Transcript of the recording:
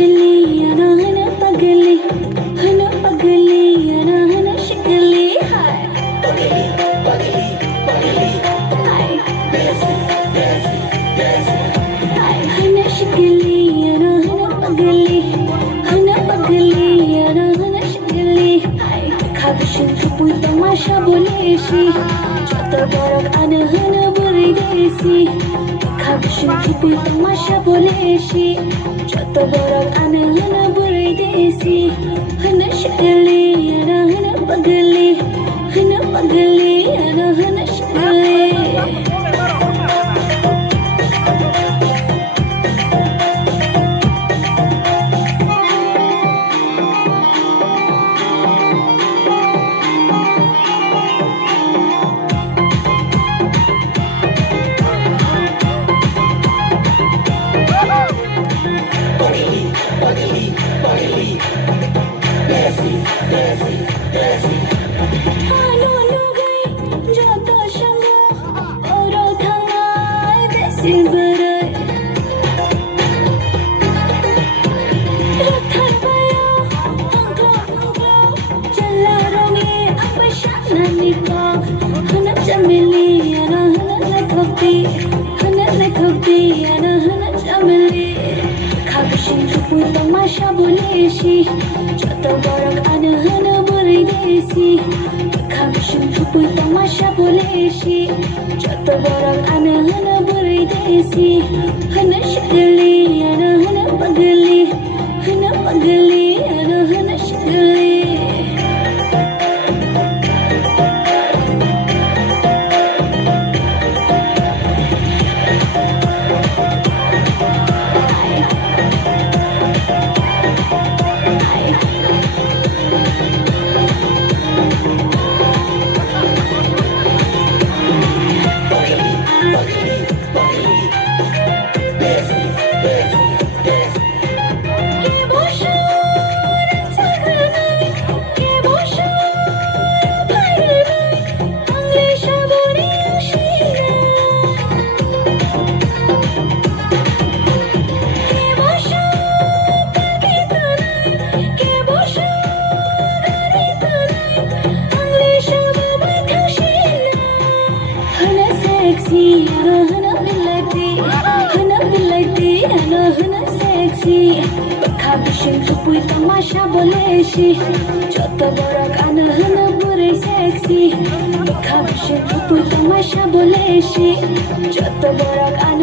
शिकली हना पगली हना शिकली हाय पगली पगली पगली हाय बेसी बेसी बेसी हाय हना शिकली हना पगली हना शिकली हाय खाबशिन चुपुई तमाशा बोलेशी যত বড় আনহন বরি দেশি খাবশিন চুপুই তমাশা বলেছি যত বড় আনহন বরি দেশি হন শিকলি হন পগলি হন শিকলি पगली पगली पगली बेसी बेसी बेसी আলো লুগাই যত সঙ্গ ওর থাঙায় দেশি বেড়ায় রথার বায়া অঙ্কলো চলা রঙে আবশা নানিকা হন চমেলি হন খবি হন চমেলি খাবশিন চুপুই তমাশা বলেছি যত বড় আনহন বরি দেশি খাবশিন চুপুই তমাশা বলেছি যত বড় আনহন বরি দেশি হন শিকলি হন পগলি হন শিকলি पगली पगली पगली बेसी बेसी बेसी কে বসো ছাগল নাই কে বসো ভাইরে নাই আংলে সাবরে আসিনা কে বসো কাকিত নাই কে বসো গাড়িত নাই আংলে সাবরে খাসিনা হনা সেক্সি হনা বিলাইতি হনা সেক্সি খাবশিন চুপুই তমাশা বলেছি যত বড় গান হনা বুড়ি সেক্সি খাবশিন চুপুই তমাশা বলেছি যত বড় গান